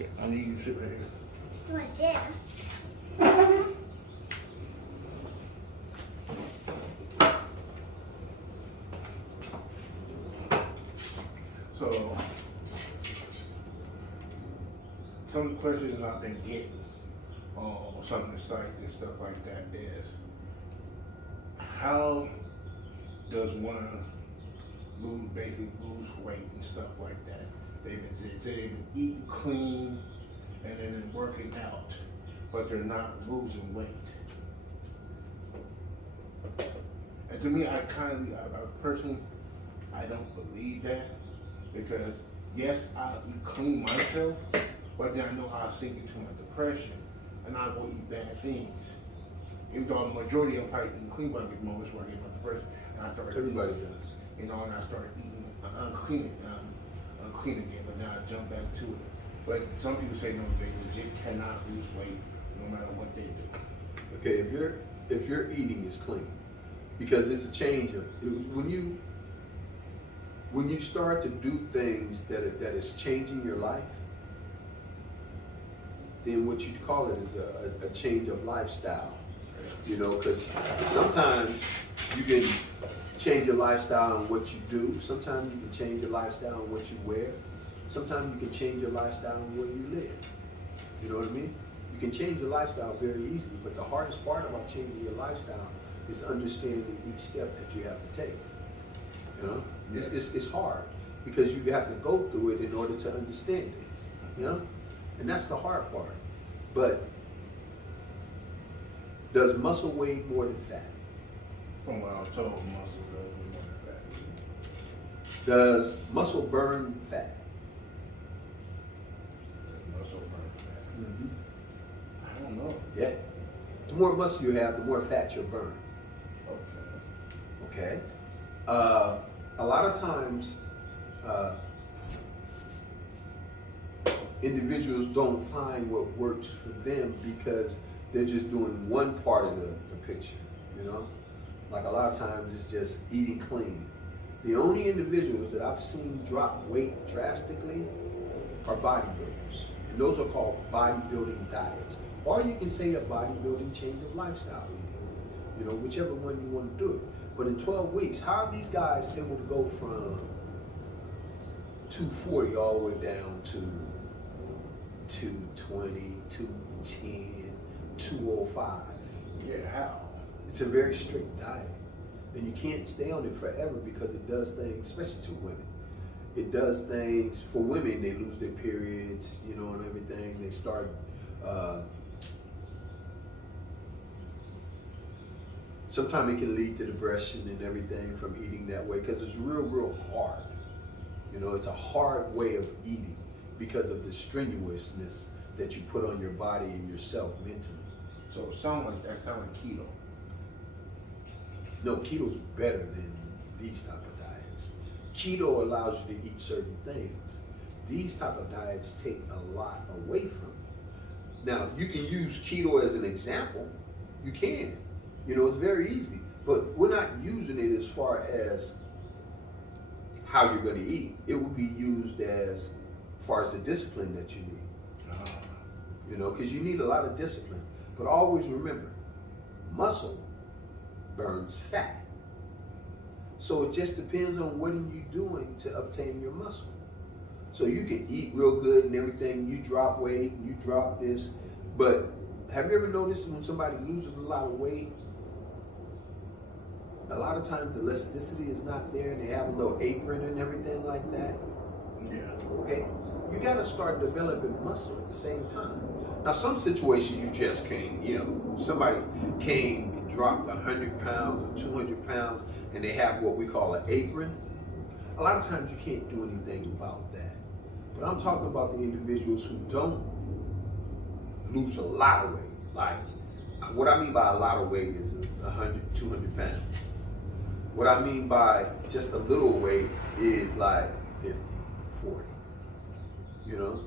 Okay, I need you to sit right here. Right there. So, some of the questions I've been getting on some of the sites and stuff like that is, how does one basically lose weight and stuff like that? They've been eating clean and then working out, but they're not losing weight. And to me, I personally, I don't believe that, because yes, I'll eat clean myself, but then I know I'll sink into my depression and I'll go eat bad things. Even though the majority of them probably eating clean, but I get moments where I get my depression and I start Everybody eating, does. you know, and I started eating unclean again, but now I jump back to it. But some people say no, they legit cannot lose weight no matter what they do. Okay, if your eating is clean, because it's a change of when you start to do things that is changing your life, then what you call it is a change of lifestyle. You know, because sometimes you can change your lifestyle on what you do. Sometimes you can change your lifestyle on what you wear. Sometimes you can change your lifestyle on where you live. You know what I mean? You can change your lifestyle very easily, but the hardest part about changing your lifestyle is understanding each step that you have to take. You know, it's hard because you have to go through it in order to understand it. You know, and that's the hard part. But does muscle weigh more than fat? From what I was told, muscle does more than fat. Does muscle burn fat? Muscle burn fat. Mm-hmm. I don't know. Yeah. The more muscle you have, the more fat you'll burn. Okay. Okay. A lot of times, individuals don't find what works for them because they're just doing one part of the picture, you know? Like a lot of times it's just eating clean. The only individuals that I've seen drop weight drastically are bodybuilders. And those are called bodybuilding diets. Or you can say a bodybuilding change of lifestyle, you know, whichever one you want to do it. But in 12 weeks, how are these guys able to go from 240 all the way down to 220, 210, 205? Yeah, how? It's a very strict diet. And you can't stay on it forever because it does things, especially to women. It does things, for women, they lose their periods, you know, and everything. They start, sometimes it can lead to depression and everything from eating that way because it's real hard. You know, it's a hard way of eating because of the strenuousness that you put on your body and yourself mentally. So it sounds like keto. No, keto's better than these type of diets. Keto allows you to eat certain things. These type of diets take a lot away from you. Now, you can use keto as an example. You can. You know, it's very easy. But we're not using it as far as how you're going to eat. It will be used as far as the discipline that you need. You know, because you need a lot of discipline. But always remember, muscle burns fat. So it just depends on what are you doing to obtain your muscle. So you can eat real good and everything, you drop weight, you drop this, but have you ever noticed when somebody loses a lot of weight, a lot of times the elasticity is not there and they have a little apron and everything like that? Yeah. Okay? You gotta start developing muscle at the same time. Now, some situations you just can't, you know, somebody came and dropped 100 pounds or 200 pounds and they have what we call an apron. A lot of times you can't do anything about that. But I'm talking about the individuals who don't lose a lot of weight. Like, what I mean by a lot of weight is 100, 200 pounds. What I mean by just a little weight is like 50, 40, you know?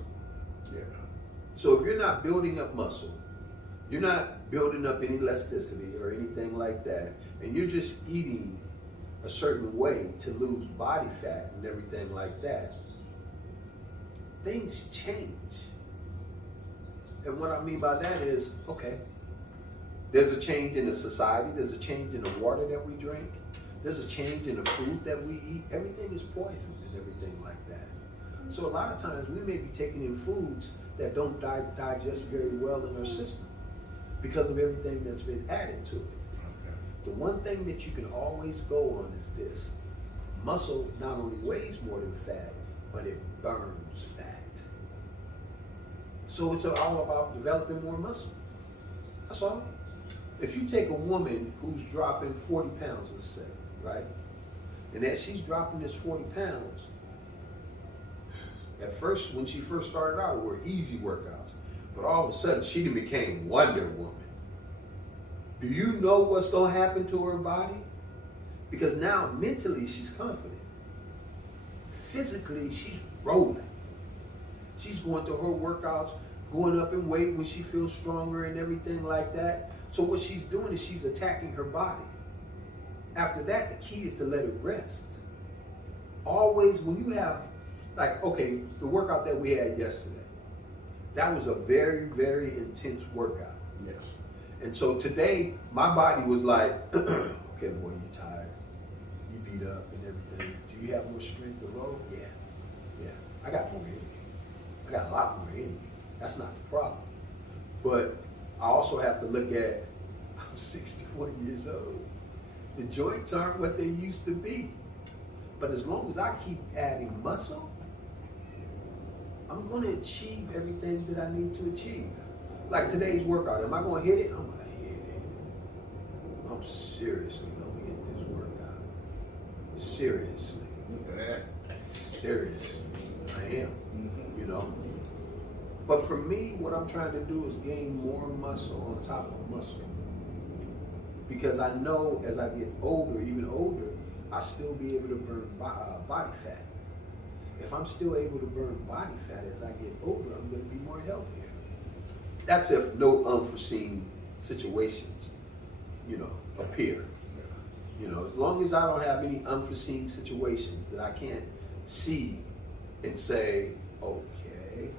Yeah. So if you're not building up muscle, you're not building up any elasticity or anything like that, and you're just eating a certain way to lose body fat and everything like that, things change. And what I mean by that is, okay, there's a change in the society, there's a change in the water that we drink, there's a change in the food that we eat. Everything is poisoned and everything like that. So a lot of times we may be taking in foods that don't digest very well in our system because of everything that's been added to it. Okay. The one thing that you can always go on is this. Muscle not only weighs more than fat, but it burns fat. So it's all about developing more muscle. That's all. If you take a woman who's dropping 40 pounds, let's say, right? And as she's dropping this 40 pounds, at first, when she first started out, it were easy workouts. But all of a sudden, she became Wonder Woman. Do you know what's going to happen to her body? Because now, mentally, she's confident. Physically, she's rolling. She's going through her workouts, going up in weight when she feels stronger and everything like that. So what she's doing is she's attacking her body. After that, the key is to let it rest. Always, when you have, like, okay, the workout that we had yesterday, that was a very, very intense workout. Yes. And so today, my body was like, okay, boy, you tired. You beat up and everything. Do you have more strength to roll? Yeah. Yeah. I got more energy. I got a lot more energy. That's not the problem. But I also have to look at, I'm 61 years old. The joints aren't what they used to be. But as long as I keep adding muscle, I'm going to achieve everything that I need to achieve. Like today's workout, am I going to hit it? I'm going to hit it. I'm seriously going to hit this workout. Seriously. Look at that. Seriously. I am. Mm-hmm. You know? But for me, what I'm trying to do is gain more muscle on top of muscle. Because I know as I get older, even older, I'll still be able to burn body fat. If I'm still able to burn body fat as I get older, I'm going to be more healthier. That's if no unforeseen situations, appear. As long as I don't have any unforeseen situations that I can't see and say, okay,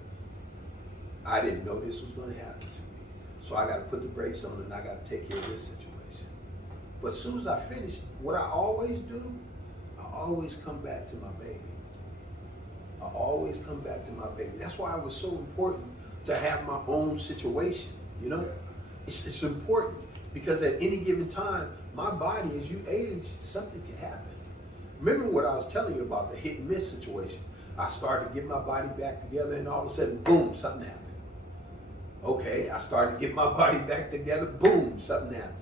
I didn't know this was going to happen to me. So I got to put the brakes on and I got to take care of this situation. But as soon as I finish, what I always do, I always come back to my baby. I always come back to my baby. That's why it was so important to have my own situation, It's important because at any given time, my body, as you age, something can happen. Remember what I was telling you about the hit and miss situation. I started to get my body back together and all of a sudden, boom, something happened. Okay, I started to get my body back together, boom, something happened.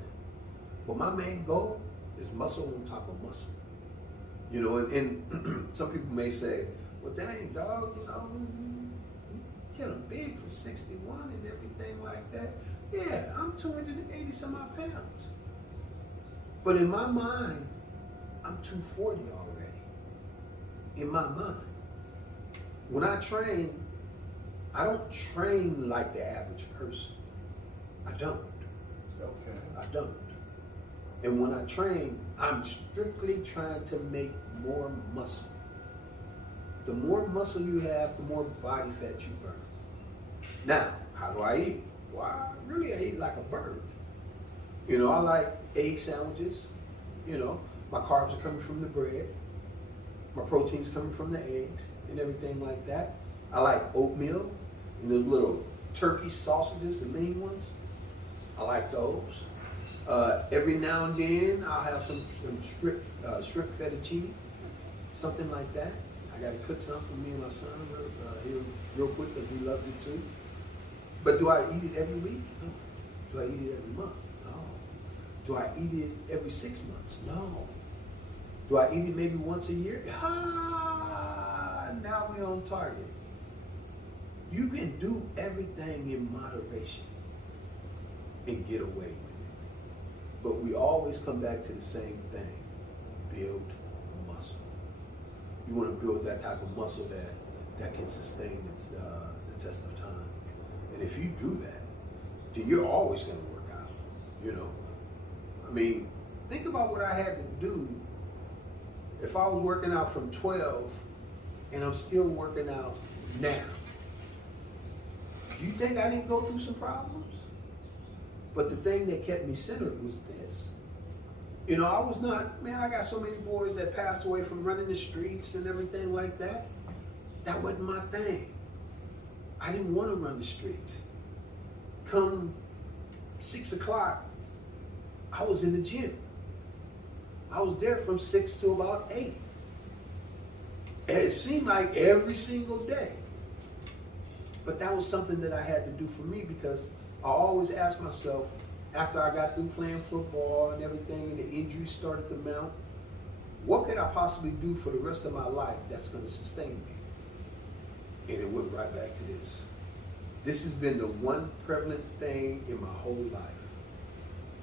But my main goal is muscle on top of muscle. And some people may say, well, dang, dog, you getting big for 61 and everything like that. Yeah, I'm 280 some odd pounds. But in my mind, I'm 240 already. In my mind. When I train, I don't train like the average person. I don't. Okay. I don't. And when I train, I'm strictly trying to make more muscle. The more muscle you have, the more body fat you burn. Now, how do I eat? Well, I eat like a bird. I like egg sandwiches. My carbs are coming from the bread. My protein's coming from the eggs and everything like that. I like oatmeal and those little turkey sausages, the lean ones. I like those. Every now and then, I'll have some shrimp fettuccine, something like that. I got to cook some for me and my son here real quick because he loves it too. But do I eat it every week? No. Do I eat it every month? No. Do I eat it every 6 months? No. Do I eat it maybe once a year? Now we're on target. You can do everything in moderation and get away with it. But we always come back to the same thing. Build muscle. You want to build that type of muscle that can sustain the test of time. And if you do that, then you're always going to work out, think about what I had to do if I was working out from 12 and I'm still working out now. Do you think I didn't go through some problems? But the thing that kept me centered was this. You know, I was not, man, I got so many boys that passed away from running the streets and everything like that. That wasn't my thing. I didn't want to run the streets. Come 6 o'clock, I was in the gym. I was there from 6 to about 8. And it seemed like every single day. But that was something that I had to do for me, because I always asked myself, after I got through playing football and everything and the injuries started to mount, what could I possibly do for the rest of my life that's going to sustain me? And it went right back to this. This has been the one prevalent thing in my whole life.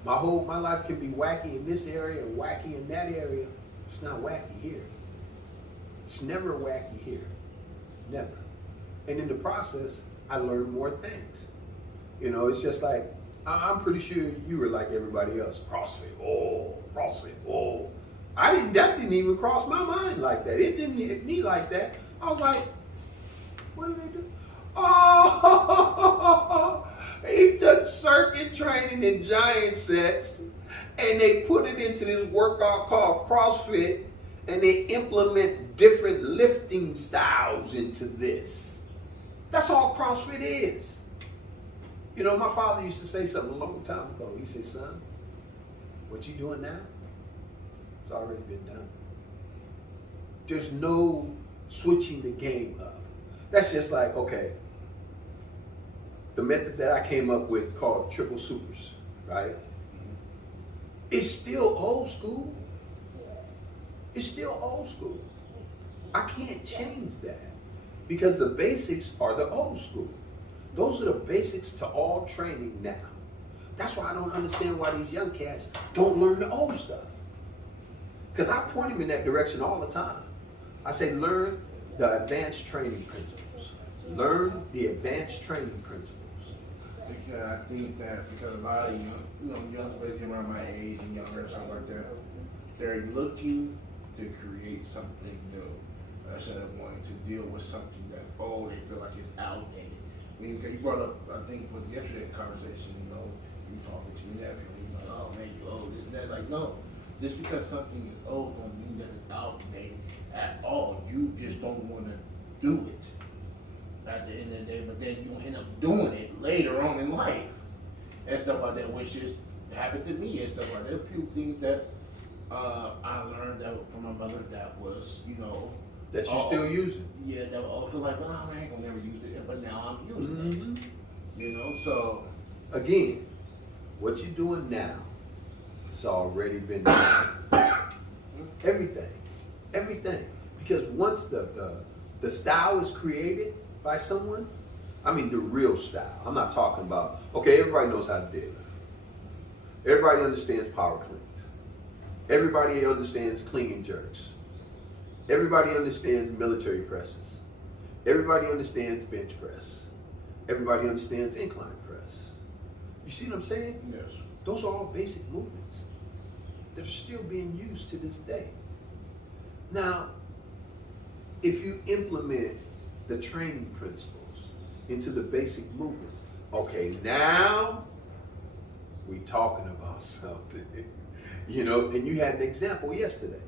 My life can be wacky in this area and wacky in that area. It's not wacky here. It's never wacky here. Never. And in the process, I learned more things. You know, it's just like, I'm pretty sure you were like everybody else. CrossFit, oh. That didn't even cross my mind like that. It didn't hit me like that. I was like, what did they do? Oh, he took circuit training in giant sets and they put it into this workout called CrossFit, and they implement different lifting styles into this. That's all CrossFit is. You know, my father used to say something a long time ago. He said, son, what you doing now? It's already been done. There's no switching the game up. That's just like, okay, the method that I came up with called triple supers, right? It's still old school. It's still old school. I can't change that because the basics are the old school. Those are the basics to all training now. That's why I don't understand why these young cats don't learn the old stuff. Because I point them in that direction all the time. I say, learn the advanced training principles. Learn the advanced training principles. Because I think that because a lot of young boys around my age and younger and something like that, they're looking to create something new instead of wanting to deal with something that's old. They feel like it's outdated. I mean, you brought up, I think it was yesterday conversation, you talking to your nephew, and you're like, oh man, you old, this and that. Like, no, just because something is old don't mean that it's outdated at all. You just don't want to do it at the end of the day, but then you end up doing it later on in life and stuff like that, which just happened to me and stuff like that. A few things that I learned that from my mother that was, that you're still using. Yeah, that was also like, well, I ain't gonna never use it, but now I'm using it. So again, what you're doing now, it's already been done. Everything. Because once the style is created by someone, I mean the real style. I'm not talking about, okay, everybody knows how to deadlift. Everybody understands power cleans. Everybody understands clean and jerks. Everybody understands military presses. Everybody understands bench press. Everybody understands incline press. You see what I'm saying? yes, Those are all basic movements that are still being used to this day. Now, if you implement the training principles into the basic movements, okay, now we talking about something. And you had an example yesterday.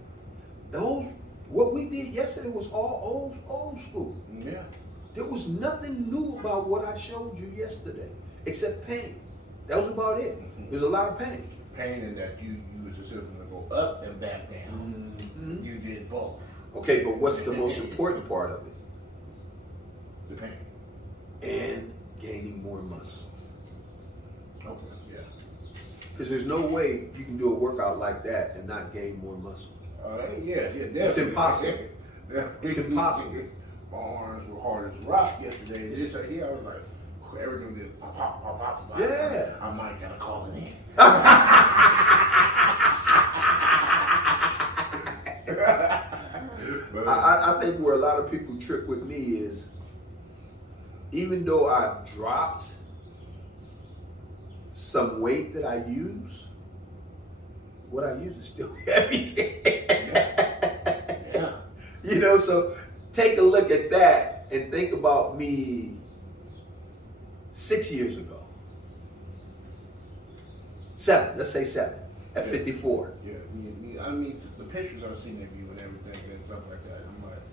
What we did yesterday was all old school. yeah. There was nothing new about what I showed you yesterday, except pain. That was about it. There's a lot of pain. Pain in that you use the system to go up and back down. Mm-hmm. You did both. Okay, but what's the most important part of it? The pain. And gaining more muscle. Okay, yeah. Because there's no way you can do a workout like that and not gain more muscle. Yeah, definitely. It's impossible. Yeah. It's impossible. My arms were hard as rock yesterday. This right here, I was like, everything did pop, pop, pop, pop, pop. Yeah. I might gotta call it in. I think where a lot of people trip with me is, even though I've dropped some weight that I use, what I use is still heavy. Yeah. So take a look at that and think about me 6 years ago. 7, let's say 7, at 54. Yeah, I mean, the pictures I've seen of you and everything and stuff like that, I'm like,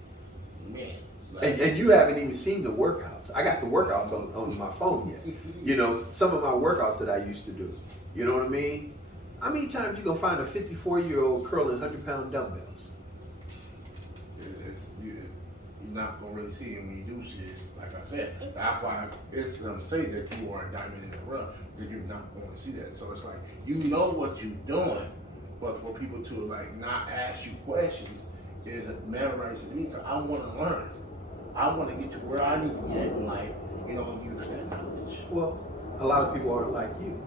man. Like, And you haven't even seen the workouts. I got the workouts on my phone yet. You know, some of my workouts that I used to do. You know what I mean? How many times you gonna find a 54-year-old curling 100-pound dumbbells? you're not gonna really see it when you do see it. Like I said, that's why it's gonna say that you are a diamond in the rough, because you're not going to see that. So it's like, you know what you're doing, but for people to like not ask you questions is memorizing me. So I want to learn. I want to get to where I need to get in life, you know, use that knowledge. Well, a lot of people aren't like you.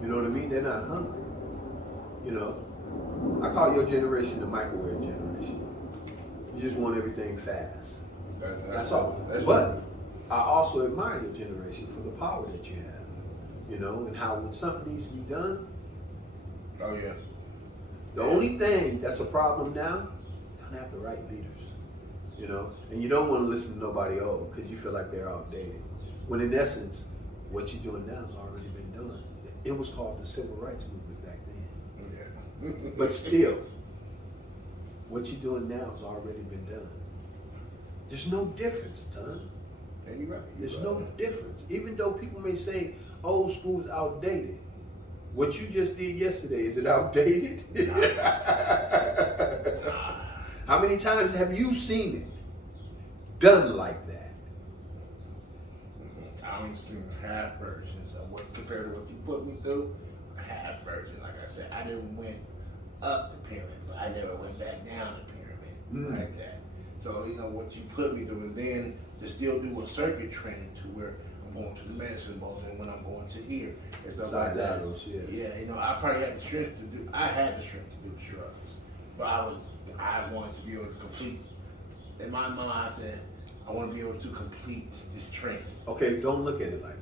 You know what I mean? They're not hungry. You know, I call your generation the microwave generation. You just want everything fast. That's all. But I also admire your generation for the power that you have. You know, and how when something needs to be done. Oh yeah. The only thing that's a problem now, don't have the right leaders. You know, and you don't want to listen to nobody old because you feel like they're outdated. When in essence, what you're doing now has already been done. It was called the Civil Rights Movement back then. Yeah. But still, what you're doing now has already been done. There's no difference, Ton. Yeah, you're right. There's no difference. Even though people may say old school is outdated, what you just did yesterday, is it outdated? How many times have you seen it done like that? I only seen half versions of what, compared to what you put me through. A half version, like I said, I didn't went up the pyramid, but I never went back down the pyramid like that. So you know what you put me through, and then to still do a circuit training to where I'm going to the medicine ball, and when I'm going to here, and stuff like that. Yeah, you know, I probably had the strength to do. I had the strength to do the shrugs, but I wanted to be able to complete. In my mind, I said, I want to be able to complete this training. Okay, don't look at it like that.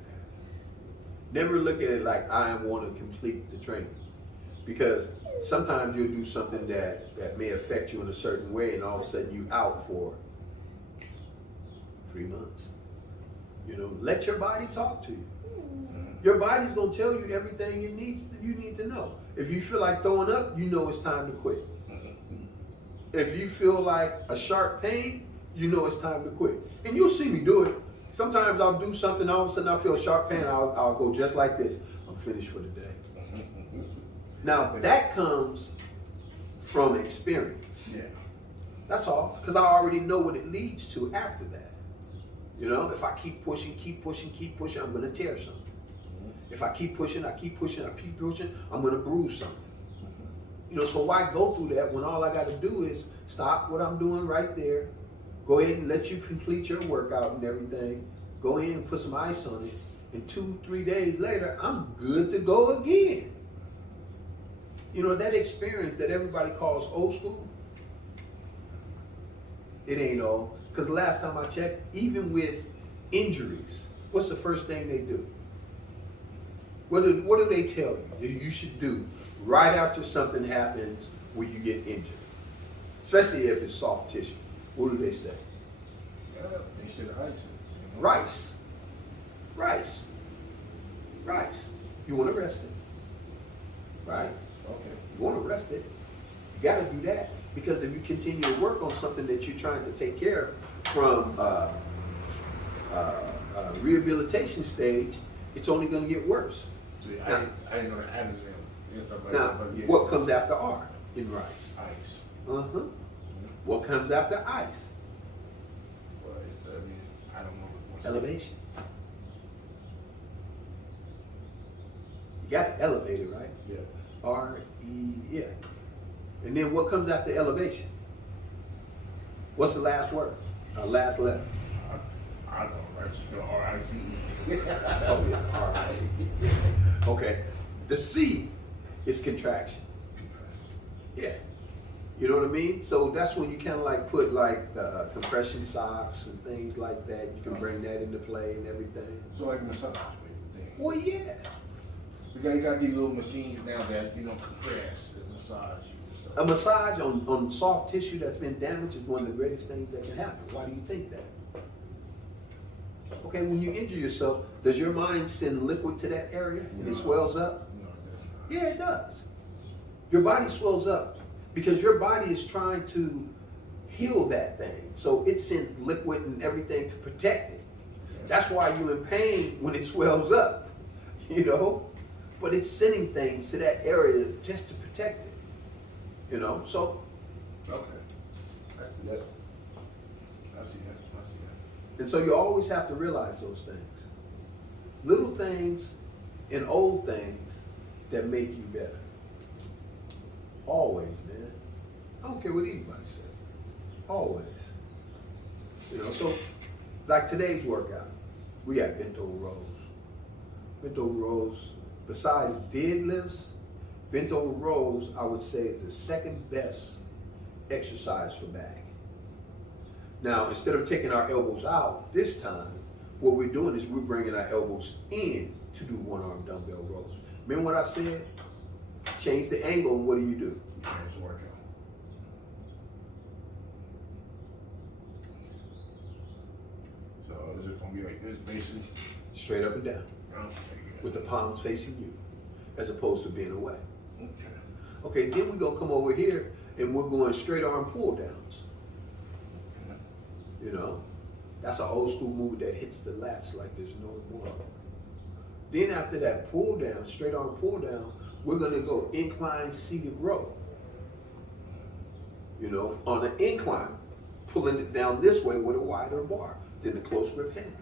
Never look at it like I want to complete the training. Because sometimes you'll do something that may affect you in a certain way, and all of a sudden you out for 3 months. You know, let your body talk to you. Your body's gonna tell you everything you need to know. If you feel like throwing up, you know it's time to quit. If you feel like a sharp pain, you know it's time to quit. And you'll see me do it. Sometimes I'll do something, all of a sudden I feel a sharp pain, I'll go just like this. I'm finished for the day. Now that comes from experience. Yeah. That's all, because I already know what it leads to after that. You know, if I keep pushing, I'm gonna tear something. If I keep pushing, I'm gonna bruise something. You know, so why go through that when all I gotta do is stop what I'm doing right there, go ahead and let you complete your workout and everything, go ahead and put some ice on it, and 2-3 days later, I'm good to go again. You know, that experience that everybody calls old school, it ain't old. Because last time I checked, even with injuries, what's the first thing they do? What do they tell you that you should do right after something happens where you get injured? Especially if it's soft tissue. What do they say? They said ice. Rice. Rice. Rice. You want to rest it. Right? Okay. You want to rest it. You got to do that. Because if you continue to work on something that you're trying to take care of from rehabilitation stage, it's only going to get worse. See, I didn't know that added them. Now, what comes after R in rice? Ice. What comes after ice? Well, I don't know what's Elevation. You got to elevate it, right? Yeah. R-E, yeah. And then what comes after elevation? What's the last word? Last letter? I don't know, right? You know, R-I-C-E. Oh yeah, R-I-C-E. Okay. The C is contraction. Yeah. You know what I mean? So that's when you kind of like put like the compression socks and things like that. You can bring that into play and everything. So like a massage thing. Well, yeah. Because you got these little machines now that, you know, compress and massage you. A massage on soft tissue that's been damaged is one of the greatest things that can happen. Why do you think that? Okay, when you injure yourself, does your mind send liquid to that area and it swells up? No, it does not. Yeah, it does. Your body swells up because your body is trying to heal that thing. So it sends liquid and everything to protect it. That's why you're in pain when it swells up, you know? But it's sending things to that area just to protect it, you know? So. Okay. I see that. I see that. And so you always have to realize those things. Little things and old things that make you better. Always, man. I don't care what anybody says. Always. You know, so like today's workout, we got bent over rows. Bent over rows, besides deadlifts, bent over rows, I would say is the second best exercise for back. Now, instead of taking our elbows out this time, what we're doing is we're bringing our elbows in to do one-arm dumbbell rows. Remember what I said? Change the angle, and what do? You change the workout. So is it gonna be like this, basically? Straight up and down, with the palms facing you, as opposed to being away. Okay. Okay, then we're gonna come over here and we're going straight arm pull downs. Okay. You know, that's an old school movement that hits the lats like there's no more. Then after that pull down, straight arm pull down, we're gonna go incline seated row. You know, on an incline, pulling it down this way with a wider bar than the close grip handle.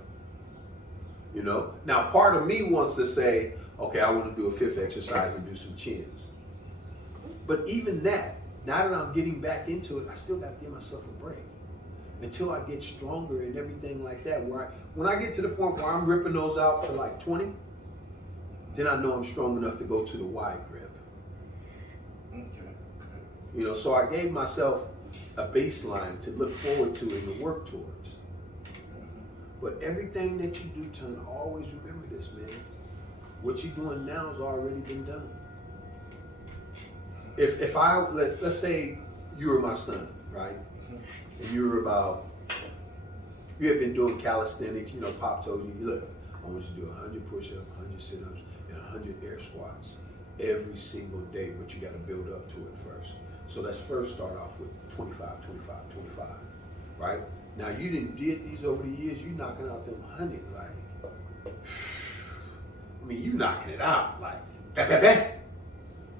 You know, now part of me wants to say, okay, I want to do a fifth exercise and do some chins. But even that, now that I'm getting back into it, I still got to give myself a break until I get stronger and everything like that. When I get to the point where I'm ripping those out for like 20, then I know I'm strong enough to go to the wide grip. Okay. You know, so I gave myself a baseline to look forward to and to work towards. But everything that you do, Ton, always remember this, man. What you're doing now has already been done. If let's say you were my son, right? And you had been doing calisthenics, you know, Pop told you, look, I want you to do 100 push-ups, 100 sit-ups, and 100 air squats every single day, but you got to build up to it first. So let's first start off with 25, 25, 25, right? Now you did these over the years, you knocking out them 100, like, I mean, you knocking it out, like, bam, bam, bam.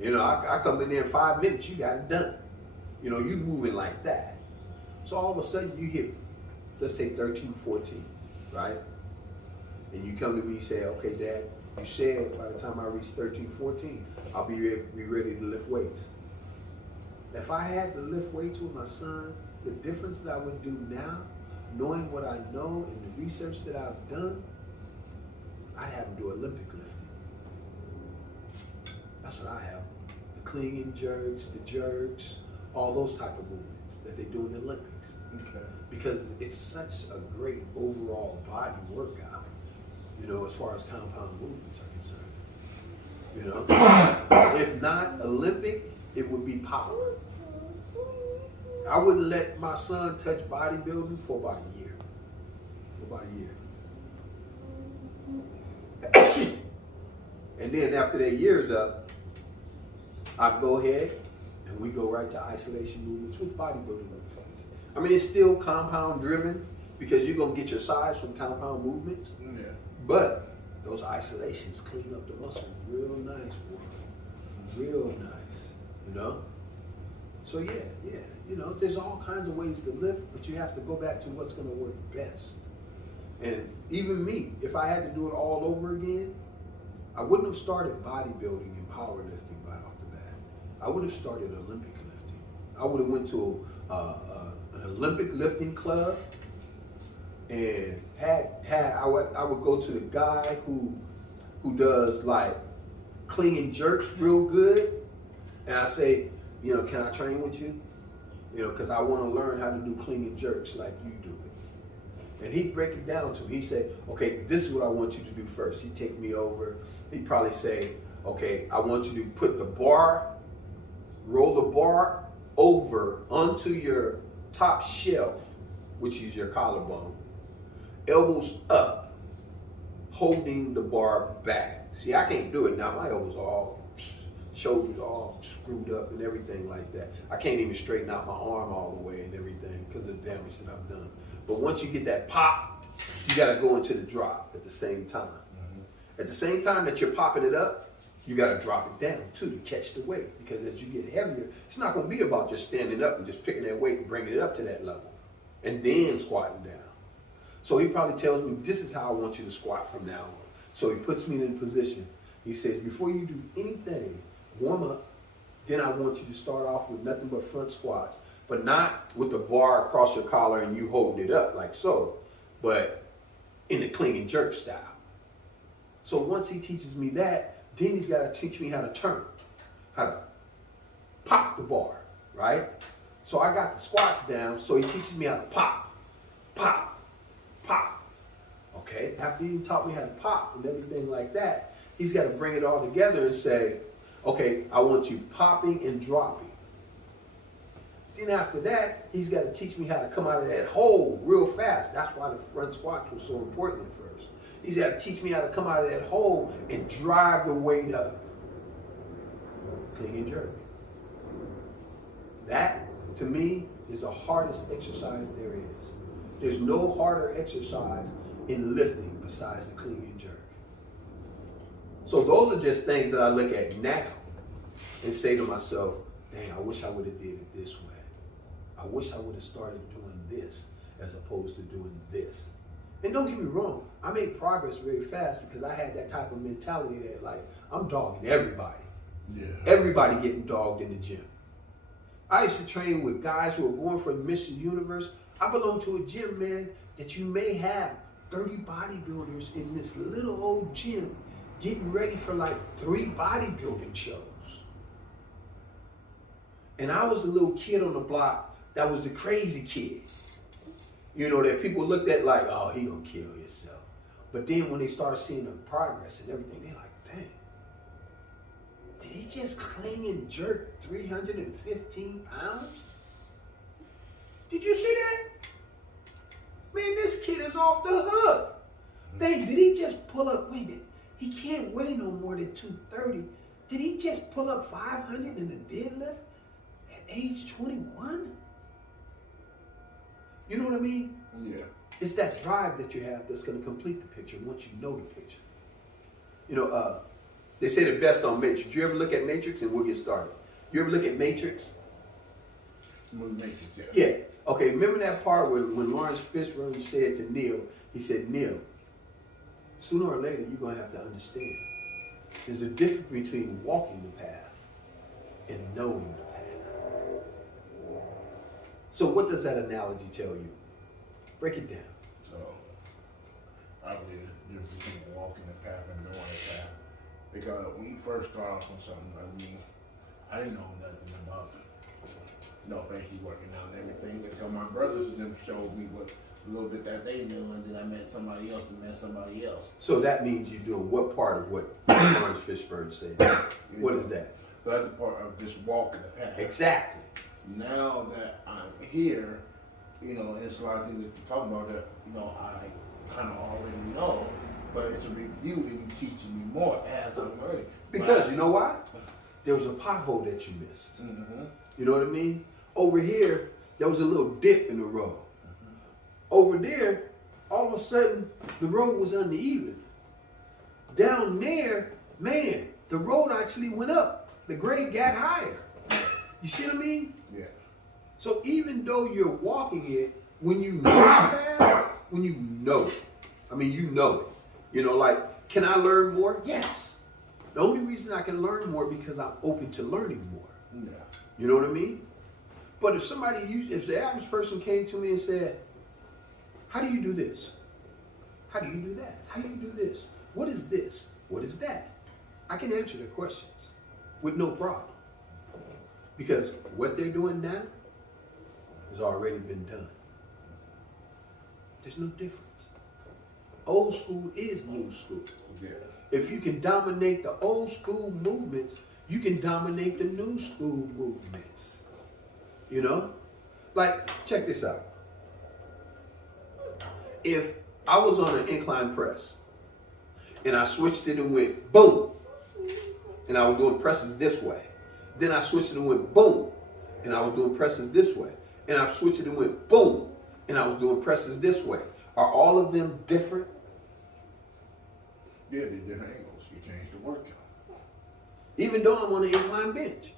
You know, I come in there in 5 minutes, you got it done. You know, you moving like that. So all of a sudden you hit, let's say 13, 14, right? And you come to me and say, okay, Dad, you said by the time I reach 13, 14, I'll be ready to lift weights. If I had to lift weights with my son, the difference that I would do now, knowing what I know and the research that I've done, I'd have him do Olympic lifting. That's what I have. The clinging jerks, the jerks, all those type of movements that they do in the Olympics. Okay. Because it's such a great overall body workout, you know, as far as compound movements are concerned. You know, if not Olympic, it would be power. I wouldn't let my son touch bodybuilding for about a year. And then after that year's up, I go ahead and we go right to isolation movements with bodybuilding movements. I mean, it's still compound driven because you're gonna get your size from compound movements. Yeah. But those isolations clean up the muscles real nice, boy. Real nice, you know? So yeah, you know, there's all kinds of ways to lift, but you have to go back to what's gonna work best. And even me, if I had to do it all over again, I wouldn't have started bodybuilding and powerlifting right off the bat. I would have started Olympic lifting. I would have went to an Olympic lifting club and I would go to the guy who does like clinging jerks real good, and I say, you know, can I train with you? You know, because I want to learn how to do clinging jerks like you do it. And he'd break it down to me. He said, okay, this is what I want you to do first. He'd take me over. He'd probably say, okay, I want you to put the bar, roll the bar over onto your top shelf, which is your collarbone, elbows up, holding the bar back. See, I can't do it now. My elbows are all, shoulders all screwed up and everything like that. I can't even straighten out my arm all the way and everything because of the damage that I've done. But once you get that pop, you got to go into the drop at the same time. At the same time that you're popping it up, you got to drop it down too to catch the weight. Because as you get heavier, it's not going to be about just standing up and just picking that weight and bringing it up to that level and then squatting down. So he probably tells me, this is how I want you to squat from now on. So he puts me in a position. He says, before you do anything, warm up. Then I want you to start off with nothing but front squats, but not with the bar across your collar and you holding it up like so, but in the clean and jerk style. So once he teaches me that, then he's got to teach me how to turn, how to pop the bar, right? So I got the squats down, so he teaches me how to pop, pop, pop. Okay, after he taught me how to pop and everything like that, he's got to bring it all together and say, okay, I want you popping and dropping. Then after that, he's got to teach me how to come out of that hole real fast. That's why the front squats was so important at first. He's got to teach me how to come out of that hole and drive the weight up. Clean and jerk. That, to me, is the hardest exercise there is. There's no harder exercise in lifting besides the clean and jerk. So those are just things that I look at now and say to myself, dang, I wish I would have did it this way. I wish I would have started doing this as opposed to doing this. And don't get me wrong, I made progress very fast because I had that type of mentality that like, I'm dogging everybody. Yeah. Everybody getting dogged in the gym. I used to train with guys who were going for Mr. Universe. I belong to a gym, man, that you may have 30 bodybuilders in this little old gym getting ready for like 3 bodybuilding shows. And I was the little kid on the block that was the crazy kid. You know, that people looked at like, oh, he gonna kill himself. But then when they start seeing the progress and everything, they're like, dang, did he just clean and jerk 315 pounds? Did you see that? Man, this kid is off the hook. Dang, did he just pull up, wait a minute, he can't weigh no more than 230. Did he just pull up 500 in a deadlift at age 21? You know what I mean? Yeah. It's that drive that you have that's going to complete the picture once you know the picture. You know, they say the best on Matrix. You ever look at Matrix? And we'll get started. You ever look at Matrix? Matrix, yeah. Yeah. Okay, remember that part when Lawrence Fishburne said to Neil, he said, Neil, sooner or later you're going to have to understand. There's a difference between walking the path and knowing the path. So what does that analogy tell you? Break it down. So, I believe the difference between walking the path and knowing the path. Because when you first start off on something, I didn't know nothing about basically working out and everything until my brothers and them showed me what a little bit that they knew, and then I met somebody else and met somebody else. So that means you're doing what part of what Lawrence Fishburne said? What is that? That's the part of just walking the path. Exactly. Now that I'm here, it's a lot of things that you're talking about that, I kind of already know, but it's a review and you teaching me more as I'm learning. Because you know why? There was a pothole that you missed. Mm-hmm. You know what I mean? Over here, there was a little dip in the road. Mm-hmm. Over there, all of a sudden, the road was uneven. Down there, man, the road actually went up. The grade got higher. You see what I mean? Yeah. So even though you're walking it, when you know the path, when you know it, you know it. Like, can I learn more? Yes. The only reason I can learn more because I'm open to learning more. Yeah. You know what I mean? But if if the average person came to me and said, how do you do this? How do you do that? How do you do this? What is this? What is that? I can answer their questions with no problem. Because what they're doing now has already been done. There's no difference. Old school is new school. Yeah. If you can dominate the old school movements, you can dominate the new school movements. Like, check this out. If I was on an incline press and I switched it and went boom, and I was doing presses this way. Then I switched it and went boom, and I was doing presses this way. And I switched it and went boom, and I was doing presses this way. Are all of them different? Yeah, they're different angles. You change the workout. Even though I'm on an incline bench.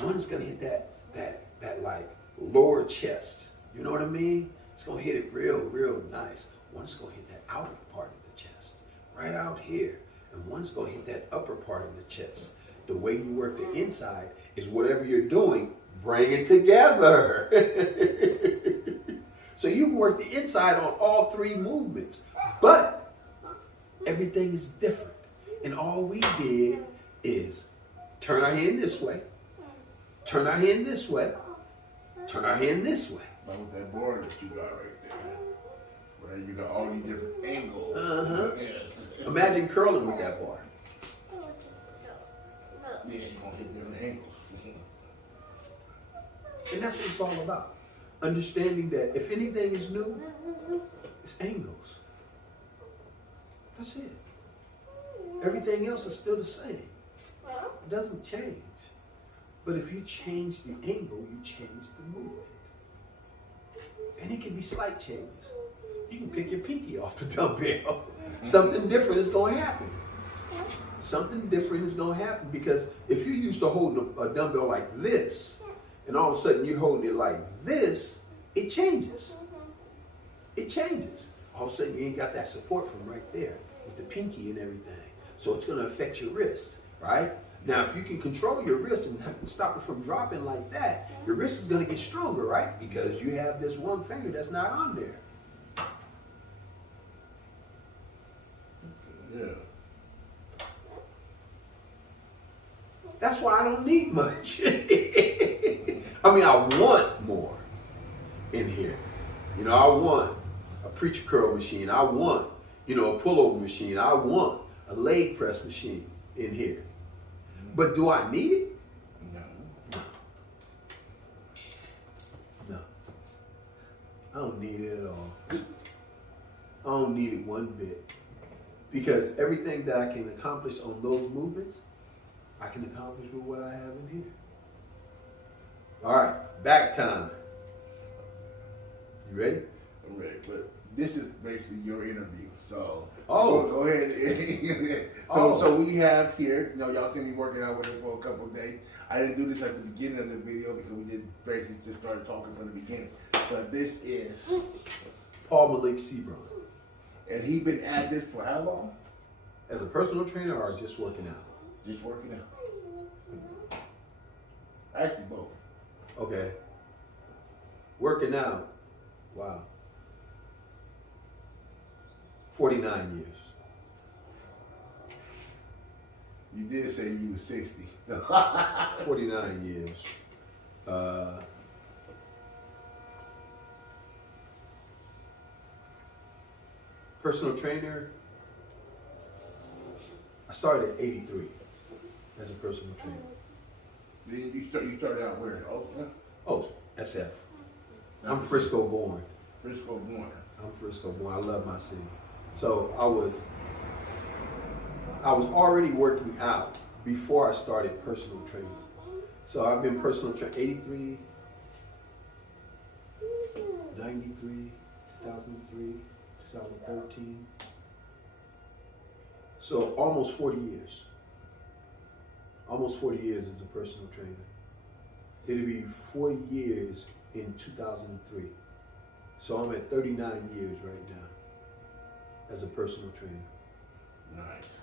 One's gonna hit that like lower chest. You know what I mean? It's gonna hit it real nice. One's gonna hit that outer part of the chest, right out here. And one's gonna hit that upper part of the chest. The way you work the inside is whatever you're doing, bring it together. So you can work the inside on all three movements, but everything is different. And all we did is turn our hand this way, turn our hand this way, turn our hand this way. Like with that board that you got right there, where you got all these different angles. Yeah. Imagine curling with that bar. Yeah, you're gonna hit different angles. And that's what it's all about. Understanding that if anything is new, it's angles. That's it. Everything else is still the same. It doesn't change. But if you change the angle, you change the movement. And it can be slight changes. You can pick your pinky off the dumbbell. Something different is going to happen. Something different is going to happen, because if you're used to holding a dumbbell like this, and all of a sudden you're holding it like this, it changes. It changes. All of a sudden you ain't got that support from right there with the pinky and everything. So it's going to affect your wrist, right? Now, if you can control your wrist and stop it from dropping like that, your wrist is going to get stronger, right? Because you have this one finger that's not on there. Yeah. That's why I don't need much. I mean, I want more in here. You know, I want a preacher curl machine. I want, a pullover machine. I want a leg press machine in here. But do I need it? No. No. I don't need it at all. I don't need it one bit. Because everything that I can accomplish on those movements, I can accomplish with what I have in here. All right, back time. You ready? I'm ready, but this is basically your interview. So go Oh. ahead. So we have here, y'all seen me working out with it for a couple of days. I didn't do this at the beginning of the video because we basically just started talking from the beginning. But this is Paul Malik Sebron. and he been at this for how long? As a personal trainer or just working out? Just working out. Actually, both. Okay. Working out. Wow. 49 years. You did say you was 60. So 49 years. Personal trainer. I started at 83 as a personal trainer. Then you started out where? Oakland? Oh, SF. I'm Frisco born. Frisco born. I'm Frisco born. I love my city. So I was already working out before I started personal training. So I've been personal training 83, 93, 2003, 2013. So almost 40 years. Almost 40 years as a personal trainer. It'll be 40 years in 2003. So I'm at 39 years right now as a personal trainer. Nice.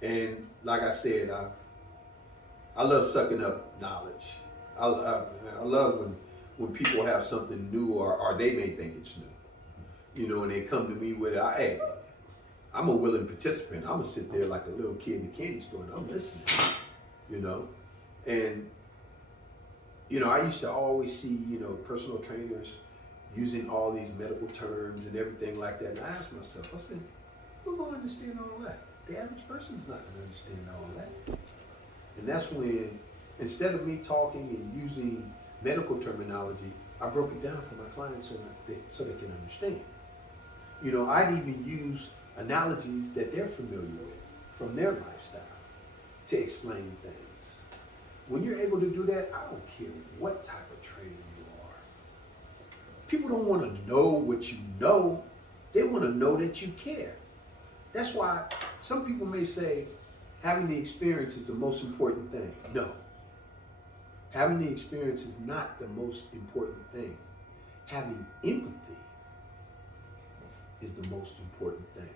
And like I said, I love sucking up knowledge. I love when people have something new or they may think it's new. And they come to me with, hey, I'm a willing participant. I'm gonna sit there like a little kid in the candy store and I'm listening, And, I used to always see, personal trainers using all these medical terms and everything like that. And I asked myself, I said, who's gonna understand all that? The average person's not gonna understand all that. And that's when, instead of me talking and using medical terminology, I broke it down for my clients so they can understand. I'd even use analogies that they're familiar with from their lifestyle to explain things. When you're able to do that, I don't care what type of trainer you are. People don't want to know what you know. They want to know that you care. That's why some people may say having the experience is the most important thing. No. Having the experience is not the most important thing. Having empathy is the most important thing.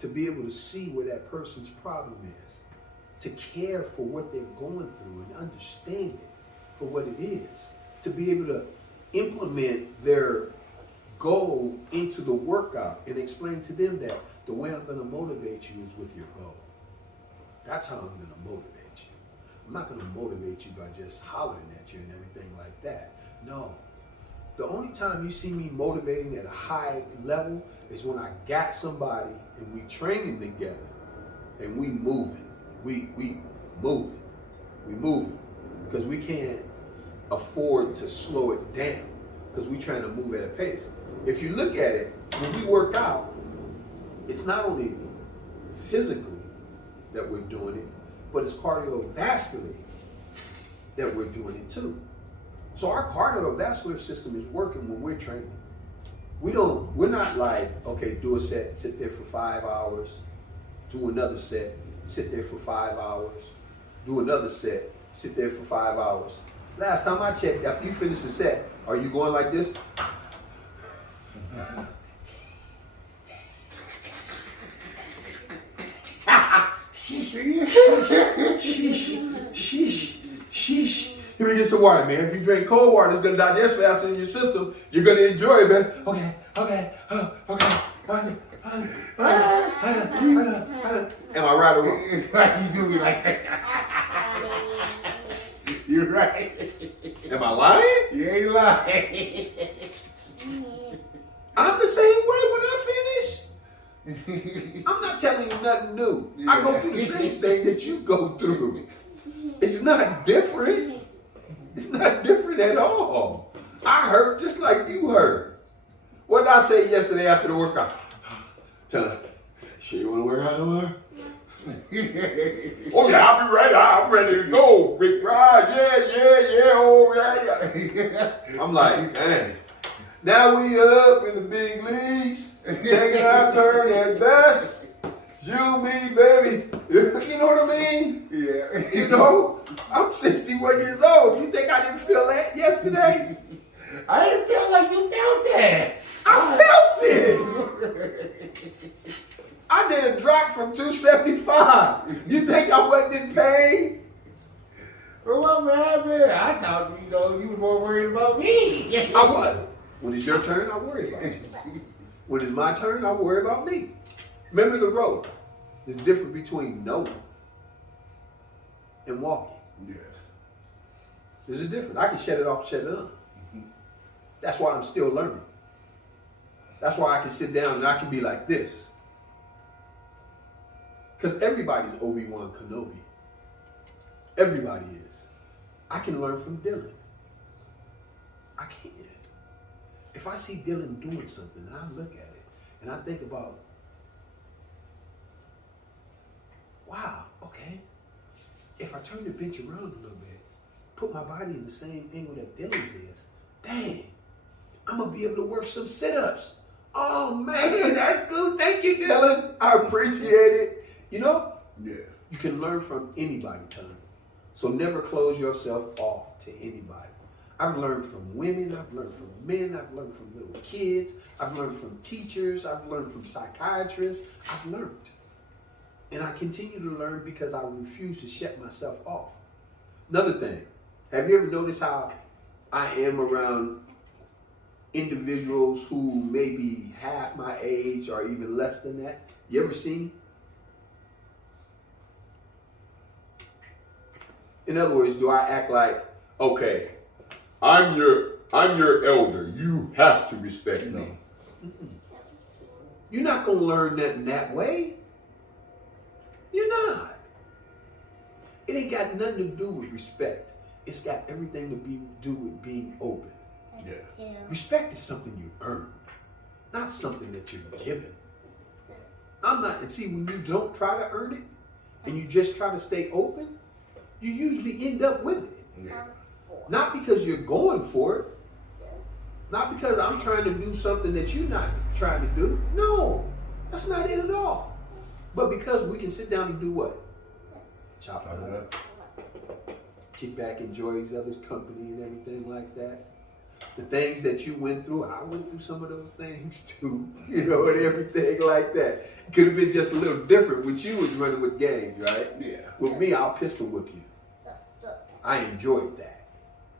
To be able to see where that person's problem is. To care for what they're going through and understand it for what it is. To be able to implement their goal into the workout and explain to them that the way I'm going to motivate you is with your goal. That's how I'm going to motivate you. I'm not going to motivate you by just hollering at you and everything like that. No. The only time you see me motivating at a high level is when I got somebody and we training together and we moving. We moving. We moving. Because we can't afford to slow it down because we're trying to move at a pace. If you look at it, when we work out, it's not only physically that we're doing it, but it's cardiovascularly that we're doing it too. So our cardiovascular system is working when we're training. We're not like, okay, do a set, sit there for 5 hours, do another set, sit there for 5 hours, do another set, sit there for 5 hours. Last time I checked, after you finish the set, are you going like this? Sheesh. Here we get some water, man. If you drink cold water, it's gonna digest faster in your system. You're gonna enjoy it, man. Okay. Am I right or wrong? Why you do me like that? You're right. Am I lying? You ain't lying. I'm the same way when I finish. I'm not telling you nothing new. Yeah. I go through the same thing that you go through. It's not different. It's not different at all. I hurt just like you hurt. What did I say yesterday after the workout? Tell her, sure you want to work out tomorrow? Oh yeah, I'll be ready. I'm ready to go. Big ride, yeah. Oh yeah. I'm like, dang. Now we up in the big leagues, taking our turn at best. You, me, baby. You know what I mean? Yeah. You know, I'm 61 years old. You think I didn't feel that yesterday? I didn't feel like you felt that. I felt it. I did a drop from 275. You think I wasn't in pain? Well, what happened? I thought you were more worried about me. I was. When it's your turn, I worry about you. When it's my turn, I worry about me. Remember the road. There's a difference between knowing and walking. Yes. There's a difference. I can shut it off, shut it on. That's why I'm still learning. That's why I can sit down and I can be like this. Because everybody's Obi-Wan Kenobi. Everybody is. I can learn from Dylan. I can. If I see Dylan doing something and I look at it and I think about, wow, okay, if I turn the bench around a little bit, put my body in the same angle that Dylan's is, dang, I'm going to be able to work some sit-ups. Oh, man, that's good. Thank you, Dylan. I appreciate it. You know? Yeah. You can learn from anybody, Tom. So never close yourself off to anybody. I've learned from women. I've learned from men. I've learned from little kids. I've learned from teachers. I've learned from psychiatrists. I've learned. And I continue to learn because I refuse to shut myself off. Another thing, have you ever noticed how I am around individuals who may be half my age or even less than that? You ever seen? In other words, do I act like, okay, I'm your elder. You have to respect me. You're not going to learn nothing that way. You're not. It ain't got nothing to do with respect. It's got everything to do with being open. Yeah. Respect is something you earn, not something that you're given. I'm not, and see, when you don't try to earn it, and you just try to stay open, you usually end up with it. Yeah. Not because you're going for it, not because I'm trying to do something that you're not trying to do. No, that's not it at all. But because we can sit down and do what? Chop it up. Kick back, enjoy each other's company and everything like that. The things that you went through, I went through some of those things too, you know, and everything like that. Could have been just a little different with you was running with gangs, right? Yeah. With me, I'll pistol whip you. I enjoyed that.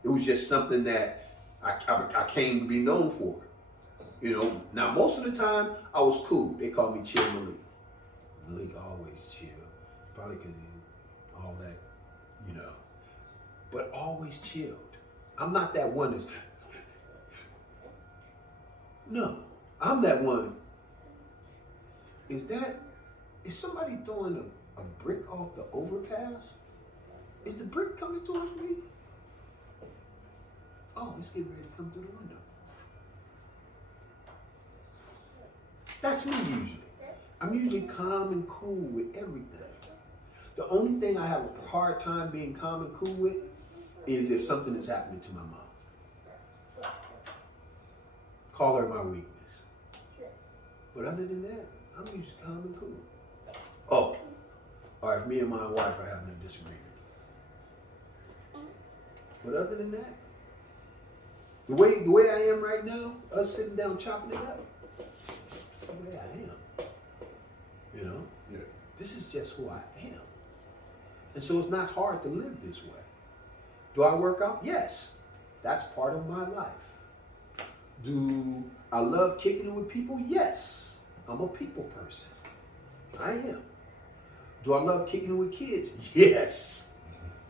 It was just something that I came to be known for. You know, now most of the time I was cool. They called me Chill Malik. Malik always chill. Probably because all that, you know. But always chilled. I'm not that one that's, no, I'm that one. Is somebody throwing a brick off the overpass? Is the brick coming towards me? Oh, it's getting ready to come through the window. That's me usually. I'm usually calm and cool with everything. The only thing I have a hard time being calm and cool with is if something is happening to my mom. Call her my weakness. But other than that, I'm usually calm and cool. Oh, or if me and my wife are having a disagreement. But other than that, the way I am right now, us sitting down chopping it up, that's the way I am. You know? Yeah. This is just who I am. And so it's not hard to live this way. Do I work out? Yes. That's part of my life. Do I love kicking it with people? Yes. I'm a people person. I am. Do I love kicking it with kids? Yes.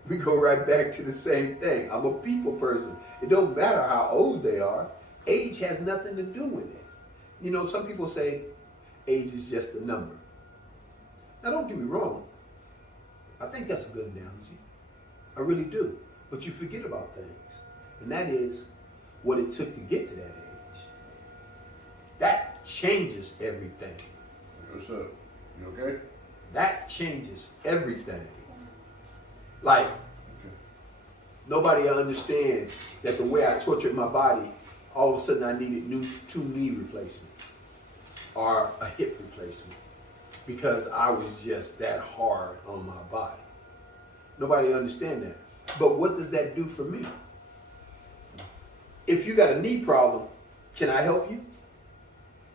We go right back to the same thing. I'm a people person. It don't matter how old they are. Age has nothing to do with it. You know, some people say age is just a number. Now, don't get me wrong. I think that's a good analogy. I really do. But you forget about things. And that is what it took to get to that age. That changes everything. What's up? You okay? That changes everything. Like, nobody understand that the way I tortured my body, all of a sudden I needed 2 knee replacements or a hip replacement because I was just that hard on my body. Nobody understand that. But what does that do for me? If you got a knee problem, can I help you?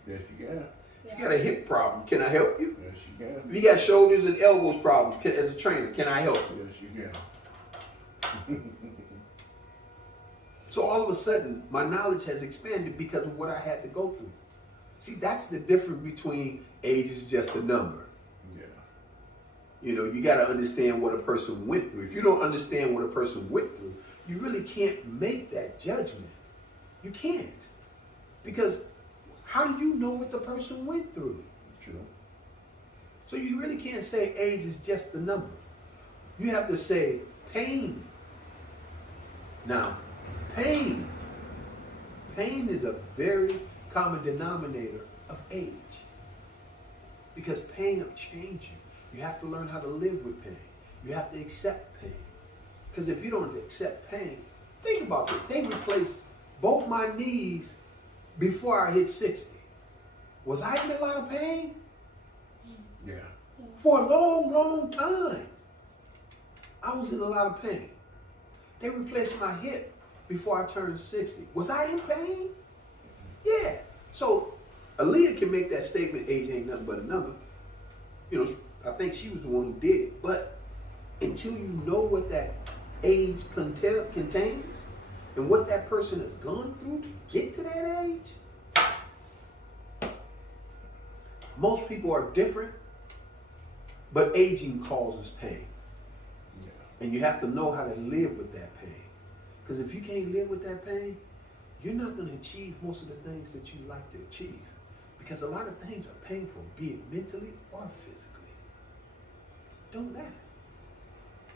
Yes, you can. If you got a hip problem, can I help you? Yes, you can. If you got shoulders and elbows problems, as a trainer, can I help you? Yes, you can. So all of a sudden, my knowledge has expanded because of what I had to go through. See, that's the difference between age is just a number. Yeah. You know, you got to understand what a person went through. If you don't understand what a person went through, you really can't make that judgment. You can't. Because how do you know what the person went through? True. So you really can't say age is just a number. You have to say pain. Now, pain is a very common denominator of age. Because pain will change you. You have to learn how to live with pain. You have to accept pain. Because if you don't accept pain, think about this. They replaced both my knees before I hit 60. Was I in a lot of pain? Yeah. For a long, long time, I was in a lot of pain. They replaced my hip before I turned 60. Was I in pain? Yeah. So Aaliyah can make that statement, age ain't nothing but a number. You know, I think she was the one who did it. But until you know what that age contains and what that person has gone through to get to that age, most people are different, but aging causes pain. Yeah. And you have to know how to live with that pain. Because if you can't live with that pain, you're not going to achieve most of the things that you like to achieve. Because a lot of things are painful, be it mentally or physically. Don't matter.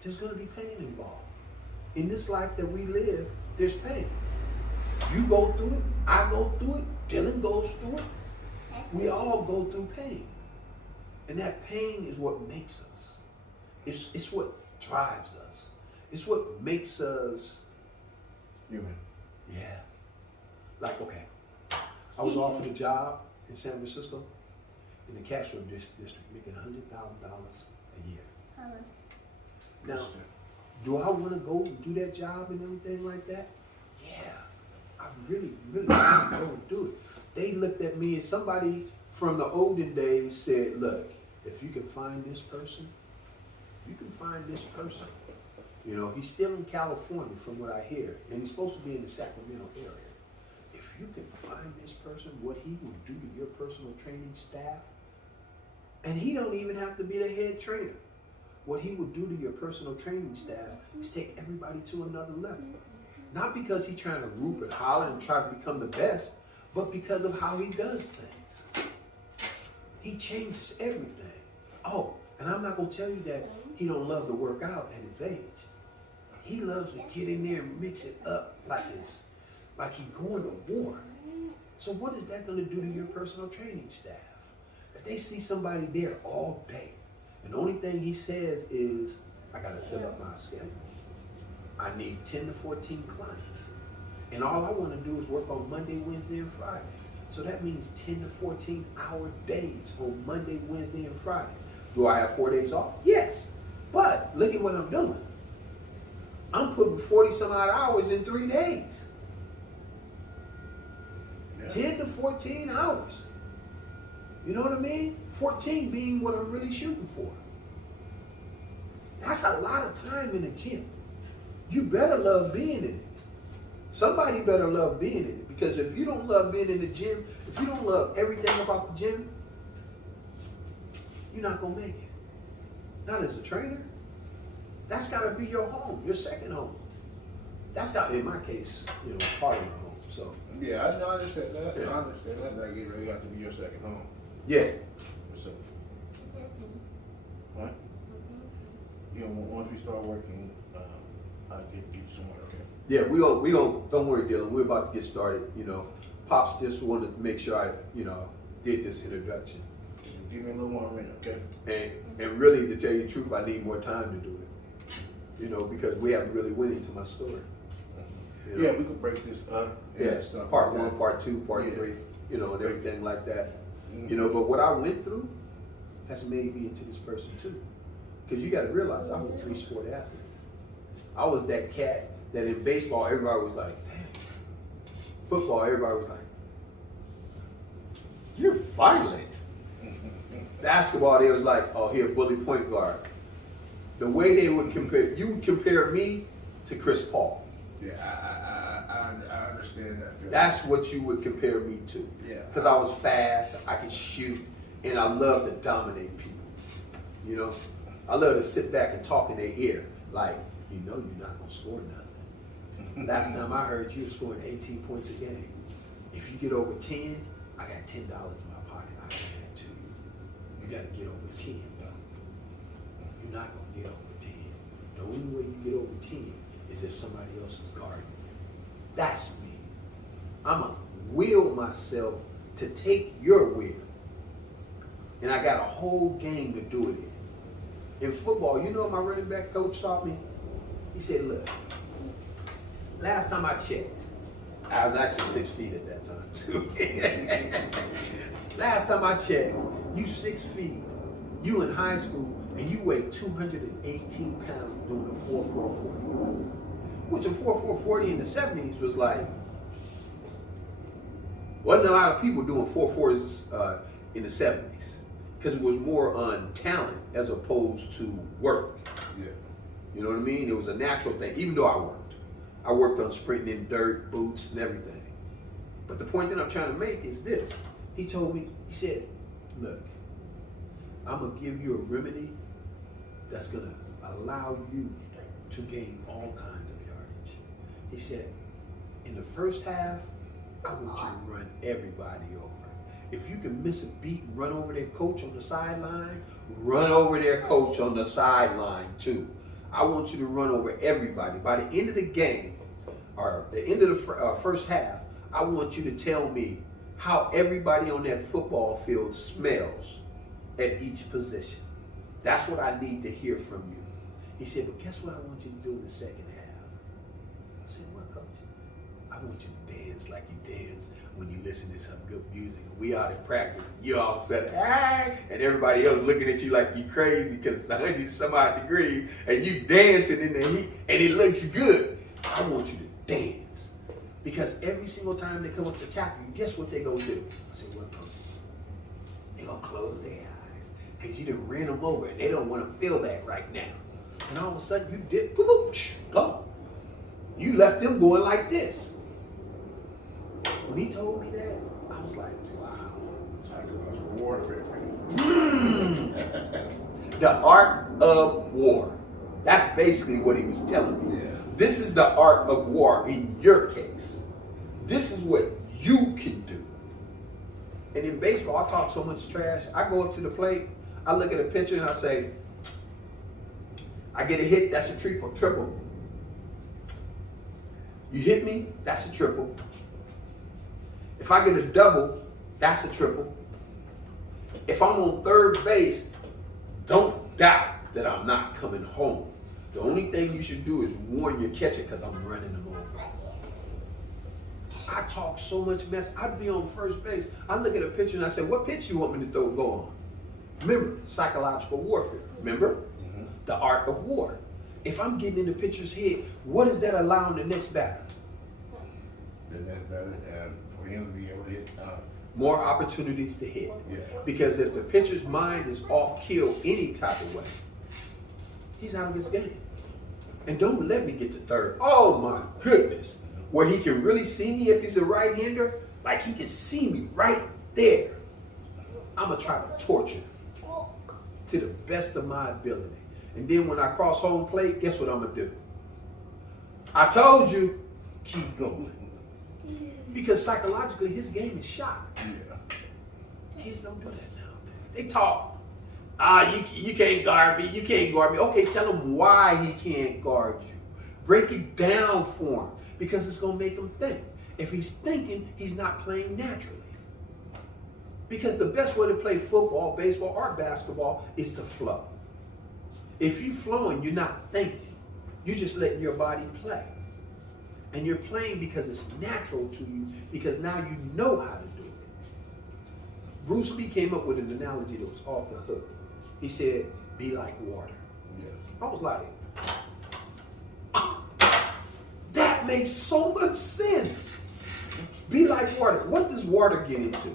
There's going to be pain involved. In this life that we live, there's pain. You go through it, I go through it, Dylan goes through it. We all go through pain. And that pain is what makes us. It's what drives us. It's what makes us human. Yeah. Like, okay, I was offered a job in San Francisco in the Castro district, making $100,000 a year. Now, do I want to go and do that job and everything like that? Yeah, I really want to go and do it. They looked at me and somebody from the olden days said, look, if you can find this person, you can find this person. You know, he's still in California from what I hear, and he's supposed to be in the Sacramento area. If you can find this person, what he will do to your personal training staff, and he don't even have to be the head trainer. What he will do to your personal training staff is take everybody to another level. Not because he's trying to whoop and holler and try to become the best, but because of how he does things. He changes everything. Oh, and I'm not going to tell you that he don't love to work out at his age. He loves to get in there and mix it up like he's going to war. So what is that going to do to your personal training staff? If they see somebody there all day, and the only thing he says is, I got to fill up my schedule. I need 10 to 14 clients. And all I want to do is work on Monday, Wednesday, and Friday. So that means 10 to 14 hour days on Monday, Wednesday, and Friday. Do I have 4 days off? Yes. But look at what I'm doing. I'm putting 40 some odd hours in 3 days. Yeah. 10 to 14 hours. You know what I mean? 14 being what I'm really shooting for. That's a lot of time in the gym. You better love being in it. Somebody better love being in it. Because if you don't love being in the gym, if you don't love everything about the gym, you're not going to make it. Not as a trainer. That's got to be your home, your second home. That's got, in my case, you know, part of my home. So yeah, I understand that. Yeah. I understand that. That get ready to be your second home. Yeah. So, what? You know, once we start working, I'll get you somewhere. Okay. Yeah, we gonna don't worry, Dylan. We're about to get started. You know, Pops just wanted to make sure I, you know, did this introduction. Give me a little more minute, okay? And really, to tell you the truth, I need more time to do it. You know, because we haven't really went into my story. You know? Yeah, we could break this up. Yeah, stuff part like 1, part 2, part 3, you know, and everything like that. Mm-hmm. You know, but what I went through has made me into this person too. Because you got to realize I was a 3-sport athlete. I was that cat that in baseball everybody was like, damn. Football everybody was like, you're violent. Basketball they was like, oh, here, bully point guard. The way they would compare, you would compare me to Chris Paul. Yeah, I understand that feeling. That's what you would compare me to. Yeah. Because I was fast, I could shoot, and I love to dominate people. You know, I love to sit back and talk in their ear, like, you know you're not going to score nothing. Last time I heard you were scoring 18 points a game. If you get over 10, I got $10 in my pocket. I can give that to you. You got to get over 10, though. You're not going to get over 10. The only way you get over 10 is if somebody else is guarding. That's me. I'm going to will myself to take your will. And I got a whole game to do it in. In football, you know what my running back coach taught me? He said, look, last time I checked, I was actually 6 feet at that time too. Last time I checked, you 6 feet, you in high school, and you weigh 218 pounds doing a 4.440. Which a 4.440 in the 70s was like, wasn't a lot of people doing 4.4s in the 70s. Because it was more on talent as opposed to work. Yeah. You know what I mean? It was a natural thing, even though I worked. I worked on sprinting in dirt, boots, and everything. But the point that I'm trying to make is this. He told me, he said, look, I'm going to give you a remedy that's going to allow you to gain all kinds of yardage. He said, in the first half, I want you to run everybody over. If you can miss a beat and run over their coach on the sideline, run over their coach on the sideline too. I want you to run over everybody. By the end of the game, or the end of the first half, I want you to tell me how everybody on that football field smells at each position. That's what I need to hear from you. He said, but guess what I want you to do in the second half? I said, what, coach? I want you to dance like you dance when you listen to some good music. We out in practice, you all of a sudden, hey, and everybody else looking at you like you crazy because it's 100 some odd degrees and you dancing in the heat and it looks good. I want you to dance. Because every single time they come up to tap you, guess what they're going to do? I said, what, coach? They're going to close their eyes because you done ran them over and they don't want to feel that right now. And all of a sudden you did, boop, boop, go. You left them going like this. When he told me that, I was like, wow. Psychological warfare. The art of war. That's basically what he was telling me. Yeah. This is the art of war in your case. This is what you can do. And in baseball, I talk so much trash. I go up to the plate, I look at a pitcher and I say, I get a hit, that's a triple. You hit me, that's a triple. If I get a double, that's a triple. If I'm on third base, don't doubt that I'm not coming home. The only thing you should do is warn your catcher because I'm running them over. I talk so much mess. I'd be on first base. I look at a pitcher and I say, what pitch you want me to go on? Remember, psychological warfare. Remember? The art of war. If I'm getting in the pitcher's head, what is that allowing the next batter? The next batter, for him to be able to hit. More opportunities to hit. Yeah. Because if the pitcher's mind is off kill any type of way, he's out of his game. And don't let me get to third. Oh my goodness. Where he can really see me if he's a right-hander, like he can see me right there. I'm going to try to torture him to the best of my ability. And then when I cross home plate, guess what I'm going to do? I told you, keep going. Because psychologically, his game is shot. Yeah. Kids don't do that now. They talk. You can't guard me. You can't guard me. Okay, tell him why he can't guard you. Break it down for him because it's going to make him think. If he's thinking, he's not playing naturally. Because the best way to play football, baseball, or basketball is to flow. If you're flowing, you're not thinking. You're just letting your body play. And you're playing because it's natural to you, because now you know how to do it. Bruce Lee came up with an analogy that was off the hook. He said, be like water. Yeah. I was like, that makes so much sense. Be like water. What does water get into?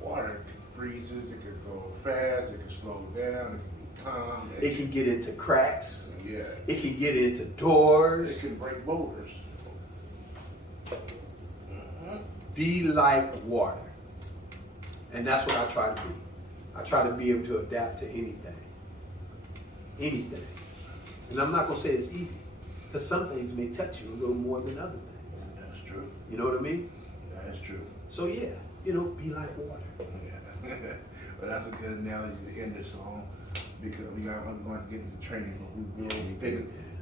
Water freezes, it can go fast, it can slow down, it can be calm. It can get into cracks. Yeah. It can get into doors. It can break boulders. Be like water. And that's what I try to be. I try to be able to adapt to anything. Anything. And I'm not going to say it's easy. Because some things may touch you a little more than other things. That's true. You know what I mean? That's true. So yeah, be like water. Yeah. But that's a good analogy to end this song, because I'm going to get into training,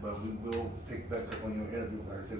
but we will pick back up on your interview. Like I said,